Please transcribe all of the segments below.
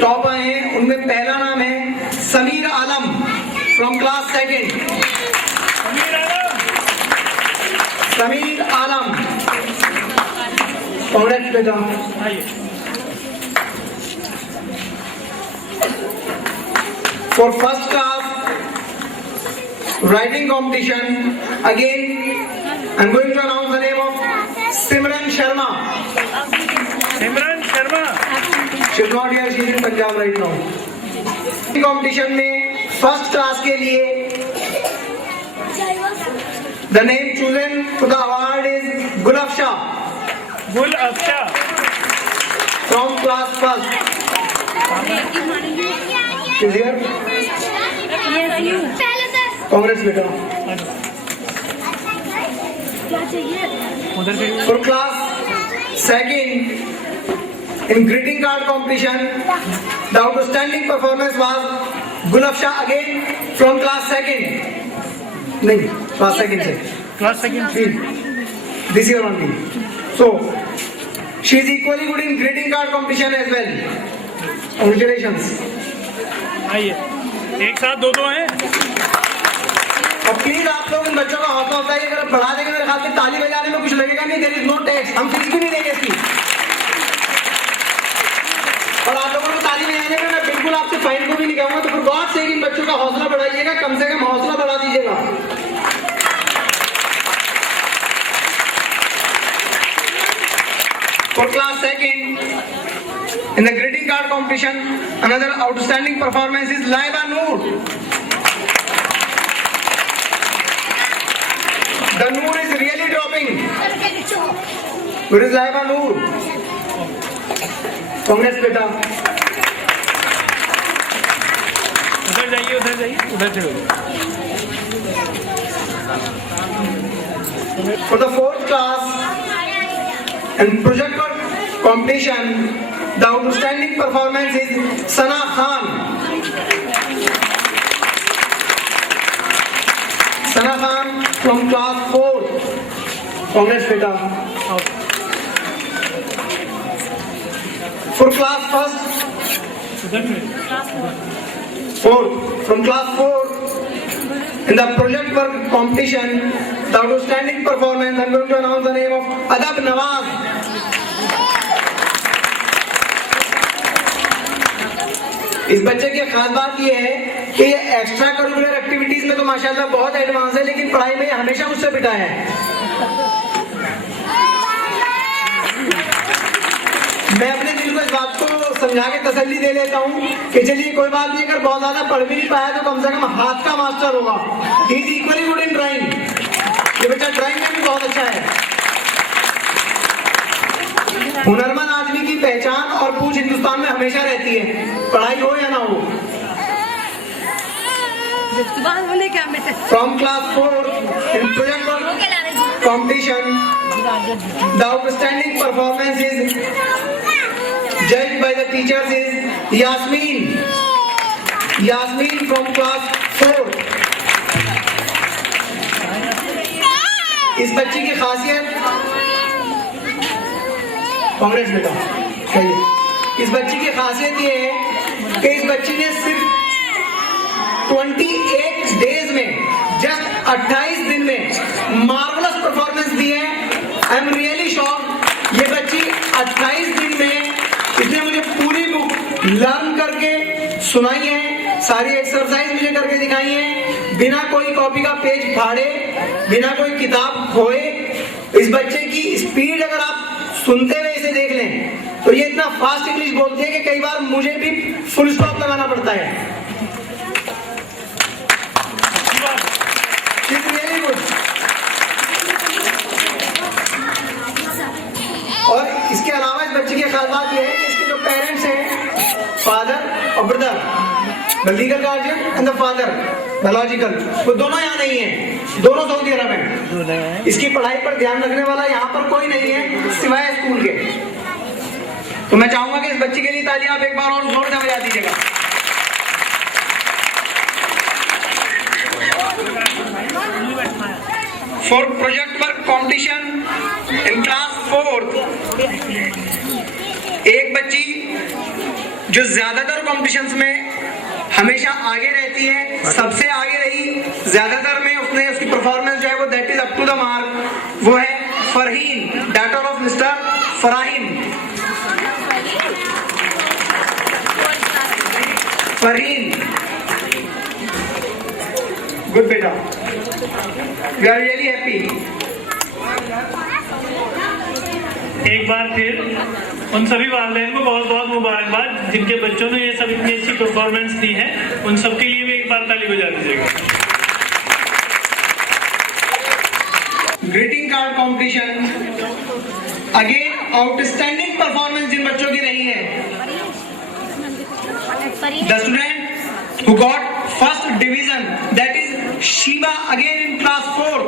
Top आए हैं, उनमें पहला नाम है Sameer Alam from class second. Sameer Alam, congrats बेटा। For first class writing competition, again I am going to announce the name of Simran Sharma. Simran Sharma, she is not here, she is in Punjab right now. Competition में first class के लिए the name chosen for the award is Gulafsha from class first. Is here? Yes, you. Congress beta. क्या चाहिए? For class second in greeting card competition, the outstanding performance was Gulafsha again from class second. नहीं, class second से. Class second, This year only. So she is equally good in greeting card competition as well. Congratulations. आइए, एक साथ दो हैं। और please आप लोग इन बच्चों का हौसला होता है, अगर बढ़ा देंगे मेरे ख्याल से ताली बजाने में कुछ लगेगा नहीं, देयर इज नो टैक्स, हम फीस भी नहीं देंगे इसकी। और आप लोगों को ताली बजाने में मैं बिल्कुल आपसे फाइन को भी नहीं कहूंगा, तो फिर गॉड से इन बच्चों का हौसला बढ़ाइएगा, कम से कम हौसला बढ़ा दीजिएगा। For class second, in the greeting card competition, another outstanding performance is Laiba Noor. The Noor is really dropping. Where is Laiba Noor? Congress beta. उधर जाइए, उधर से। For the fourth class and project work competition, the outstanding performance is Sana Khan. Sana Khan from class 4. Congress beta. For class first, from class 4 in the project work competition, the outstanding performance, I am going to announce the name of Adab Nawaz. इस बच्चे की खास बात ये है कि ये extra curricular activities में तो माशाल्लाह बहुत एडवांस है, लेकिन पढ़ाई में हमेशा मुझसे पिटा है। मैं अपने दिल को इस बात को समझा के तसल्ली दे लेता हूँ कि चलिए कोई बात नहीं, अगर बहुत ज्यादा पढ़ भी नहीं पाया तो कम से कम हाथ का मास्टर होगा। He is equally good in drawing. ये बच्चा ड्राइंग में भी बहुत अच्छा है। हुनरमंद आदमी की पहचान और पूछ हिंदुस्तान में हमेशा रहती है, पढ़ाई हो या ना हो। From class 4 in project work competition, the outstanding performance is judged by the teachers is Yasmin. Yasmin from class 4. इस बच्ची की खासियत, कांग्रेस बेटा सही, इस बच्ची की खासियत ये है कि इस बच्ची ने सिर्फ 28 डेज में, जस्ट 28 दिन में मार्वलस परफॉर्मेंस दी है। आई एम रियली शॉक्ड। ये बच्ची 28 दिन में इसने मुझे पूरी बुक लर्न करके सुनाई है, सारी एक्सरसाइज मुझे करके दिखाई है, बिना कोई कॉपी का पेज फाड़े, बिना कोई किताब खोए। इस बच्चे की स्पीड अगर आप सुनते हुए इसे देख लें तो ये इतना फास्ट इंग्लिश बोलती है कि कई बार मुझे भी फुल स्टॉप लगाना पड़ता है। Really good. और इसके अलावा इस बच्चे की खास बात यह है कि इसके जो पेरेंट्स हैं, फादर और brother, the legal guardian and the father biological, वो दोनों यहाँ नहीं है, दोनों सऊदी अरब हैं। इसकी पढ़ाई पर ध्यान रखने वाला यहाँ पर कोई नहीं है सिवाय स्कूल के। तो मैं चाहूंगा कि इस बच्ची के लिए तालियां आप एक बार और जोर से बजा दीजिएगा। For project work competition in class 4, एक बच्ची जो ज्यादातर कॉम्पिटिशन्स में हमेशा आगे रहती है, सबसे आगे रही ज्यादातर में, उसने उसकी परफॉर्मेंस जो है वो that is up to the mark, वो है Farheen, daughter of mister Farheen. Farheen, good बेटा, वी आर रियली हैप्पी। एक बार फिर उन सभी वालिदैन को बहुत बहुत मुबारकबाद जिनके बच्चों ने ये सब इतनी अच्छी परफॉर्मेंस दी है। उन सब के लिए भी एक बार ताली बजा दीजिएगा। Greeting card competition, again outstanding performance जिन बच्चों की रही है, the student who got first division that is Shiva, again in class 4,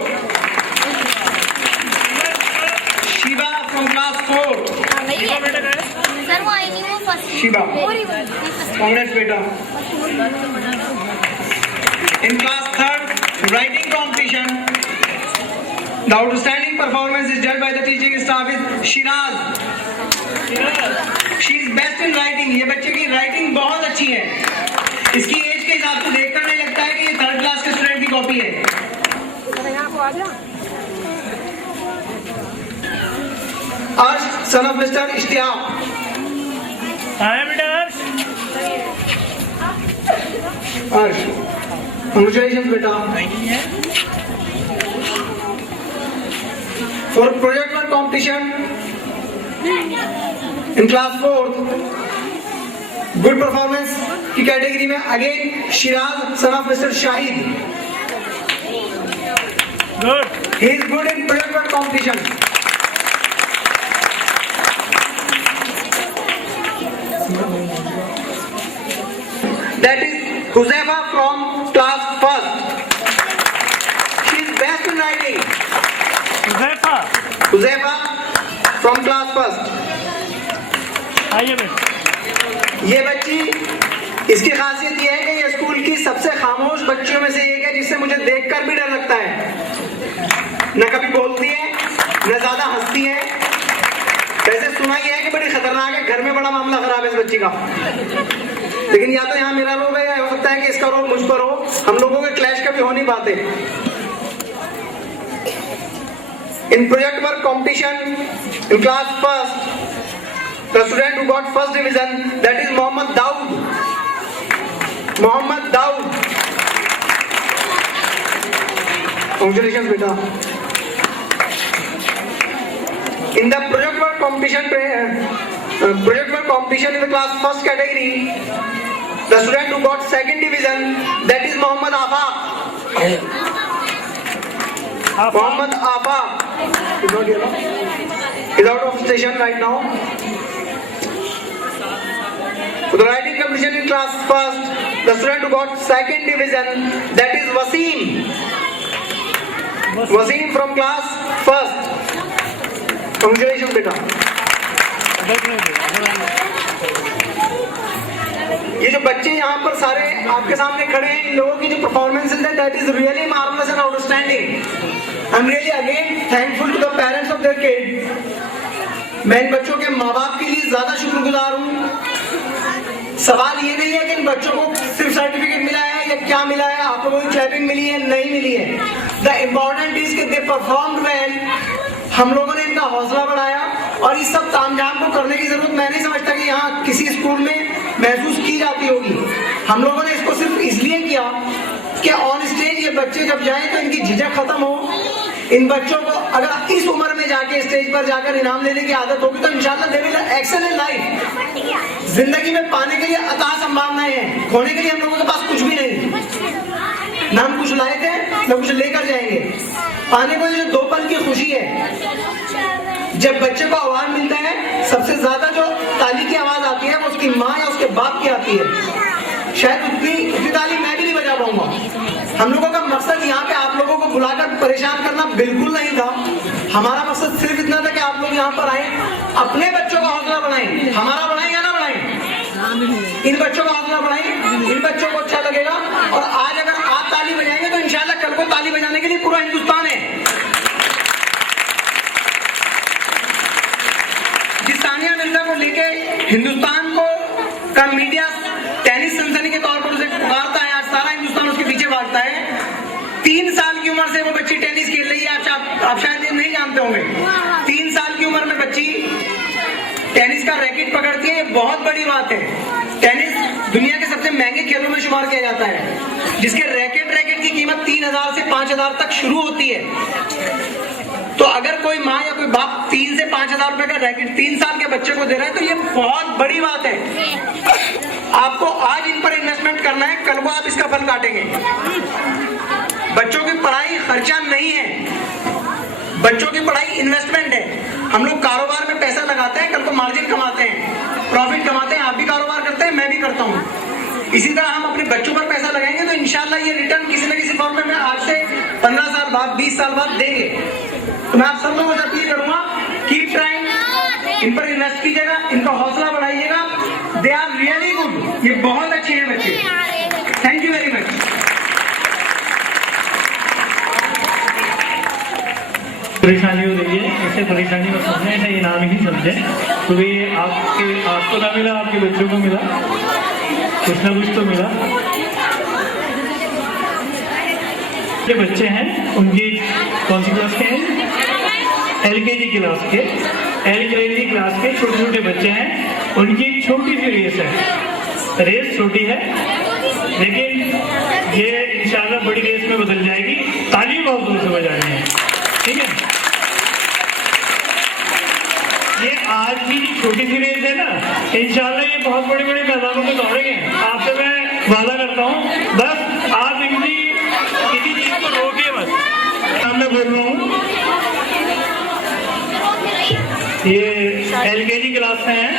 Shiva from class 4। Sir वो आई नहीं, वो फर्स्ट शिवा, कांग्रेस बेटा। In class 3rd, writing competition, the outstanding performance is judged by the teaching staff is Shiraz. She is best in writing. ये बच्चे की writing बहुत अच्छी है। इसकी एज के हिसाब से देखकर नहीं लगता है कि ये 3rd क्लास के स्टूडेंट की कॉपी है। अर्श, son of Mr. इश्तियाक। आए बेटा अर्श, congratulations बेटा। For project work competition in class 4th, good performance की कैटेगरी में again Siraj, son of Mr. Shahid. Good. He is good in project work competition. That is Huzaifa from class 1st. She is best in writing. Huzaifa, Huzaifa from class 1st. आइए बेटा। ये बच्ची, इसकी खासियत ये है कि ये स्कूल की सबसे खामोश बच्चियों में से एक है, जिससे मुझे देखकर भी डर लगता है। न कभी बोलती है, न ज्यादा हंसती है। वैसे सुना ये है कि बड़ी खतरनाक है, घर में बड़ा मामला खराब है इस बच्ची का। लेकिन या तो यहाँ मेरा रोग है, या हो सकता है कि इसका रोग मुझ पर हो। हम लोगों के क्लैश कभी हो नहीं पाते। In project work competition in class 1st, the student who got first division, that is Mohammad Daud. Mohammad Daud, congratulations beta. In the project work competition in the class 1st category, the student who got second division, that is Mohammad Afaq. Mohammad Afaq is not here, is out of station right now. For the writing competition in class 1st, the student who got second division, that is Wasim. Wasim from class 1st. Congratulations beta. ये जो बच्चे यहाँ पर सारे आपके सामने खड़े हैं, इन लोगों की जो परफॉर्मेंस है that is really marvellous and outstanding. I am really again thankful to the parents of their kid. मैं इन बच्चों के माँ बाप के लिए ज्यादा शुक्रगुजार हूँ। सवाल ये नहीं है कि इन बच्चों को सिर्फ सर्टिफिकेट मिला है या क्या मिला है, आप लोगों को क्लैपिंग मिली है, नहीं मिली है। द इम्पोर्टेंट इज कि दे परफॉर्म्ड वेल। हम लोगों ने इनका हौसला बढ़ाया, और इस सब तामझाम को करने की जरूरत मैं नहीं समझता कि यहाँ किसी स्कूल में महसूस की जाती होगी। हम लोगों ने इसको सिर्फ इसलिए किया कि ऑन स्टेज ये बच्चे जब जाएं तो इनकी झिझक खत्म हो। इन बच्चों को अगर इस उम्र में जाके स्टेज पर जाकर इनाम लेने की आदत होगी तो इंशाल्लाह they will excel in life. जिंदगी में पाने के लिए अथाह संभावनाएं हैं, खोने के लिए हम लोगों के पास कुछ भी नहीं। ना हम कुछ लाए थे, ना कुछ लेकर जाएंगे। पाने को जो 2 पल की खुशी है। जब बच्चे को अवार्ड मिलता है, सबसे ज्यादा जो ताली की आवाज आती है वो उसकी माँ या उसके बाप की आती है। शायद उतनी ताली मैं भी नहीं बजा पाऊंगा। हम लोगों का मकसद यहाँ पे आप लोगों को बुलाकर परेशान करना बिल्कुल नहीं था। हमारा मकसद सिर्फ इतना था कि आप लोग यहाँ पर आए, अपने बच्चों का हौसला बढ़ाएं। हमारा बढ़ाएं या ना बढ़ाएं, इन बच्चों का हौसला बढ़ाएं। इन बच्चों को अच्छा लगेगा। और आज अगर आप ताली बजाएंगे तो इंशाल्लाह कल को ताली बजाने के लिए पूरा हिंदुस्तान है। जिस तानिया मिर्जा को लेके हिंदुस्तान को का मीडिया टेनिस सनसनी के तौर पर उसे पुकारता है, आज सारा हिंदुस्तान उसके पीछे भागता है। 3 साल की उम्र से वो बच्ची टेनिस खेल रही है, आप शायद ये नहीं जानते होंगे। 3 साल की उम्र में बच्ची टेनिस का रैकेट पकड़ती है, ये बहुत बड़ी बात है। टेनिस दुनिया के सबसे महंगे खेलों में शुमार किया जाता है, जिसके रैकेट की कीमत 3000 से 5000 तक शुरू होती है। तो अगर कोई माँ या कोई बाप 3 से 5000 रुपए का रैकेट 3 साल के बच्चे को दे रहा है तो ये बहुत बड़ी बात है। आपको आज इन पर इन्वेस्टमेंट करना है, कल को आप इसका फल काटेंगे। बच्चों की पढ़ाई खर्चा नहीं है, बच्चों की पढ़ाई इन्वेस्टमेंट है। हम लोग कारोबार में पैसा लगाते हैं, कल को मार्जिन कमाते हैं, प्रॉफिट कमाते हैं। आप भी कारोबार करते हैं, मैं भी करता हूँ। इसी तरह हम अपने बच्चों पर पैसा लगाएंगे तो इंशाल्लाह ये रिटर्न किसी न किसी फॉर्म में आज से 15 साल बाद 20 साल बाद देंगे। तो मैं आप सब लोगों से अपील करूंगा, कीप ट्राइंग, इन पर इन्वेस्ट कीजिएगा, इनका हौसला बढ़ाइएगा। दे आर रियली गुड, ये बहुत अच्छे हैं बच्चे। Thank you very much. परेशानी हो रही है, ऐसे परेशानी को समझे, ऐसा इनाम ही समझे। तो ये आपको ना मिला, आपके बच्चों को मिला, कुछ ना कुछ तो मिला। जो बच्चे हैं उनकी कौन सी क्लास के हैं? LKG क्लास के, LKG क्लास के छोटे छोटे बच्चे हैं। उनकी एक छोटी सी रेस है, रेस छोटी है लेकिन ये इंशाल्लाह बड़ी रेस में बदल जाएगी। तालीम बहुत दूर से बजा रही है, ठीक है। ये आज की जो छोटी सी रेस है ना, इंशाल्लाह ये बहुत बड़े बड़े मैदानों में दौड़ेंगे। आपसे मैं वादा करता हूँ, बस आप इनकी किसी चीज को रोकिए। बस मैं बोल रहा हूँ, ये LKG क्लास से हैं।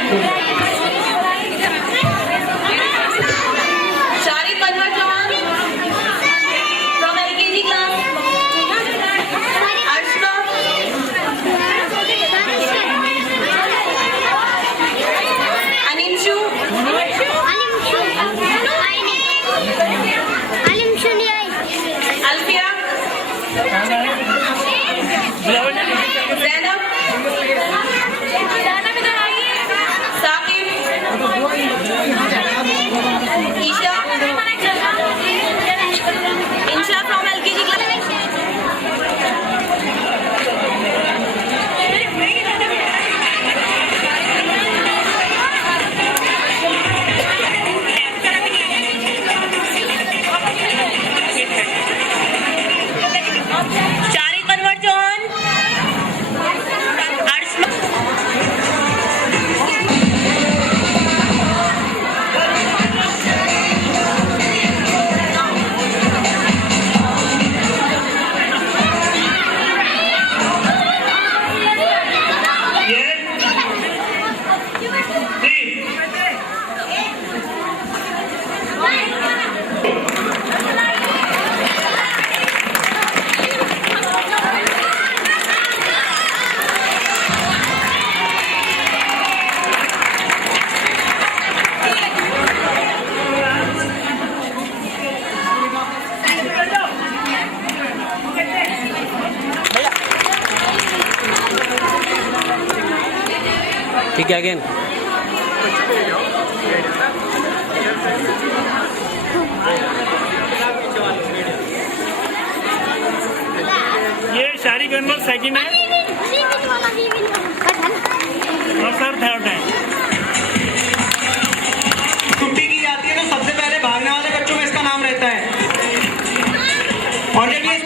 ठीक है अगेन। ये शारी गनबल सेकंड है और सर थर्ड है। छुट्टी की जाती है तो सबसे पहले भागने वाले बच्चों में इसका नाम रहता है, और जब ये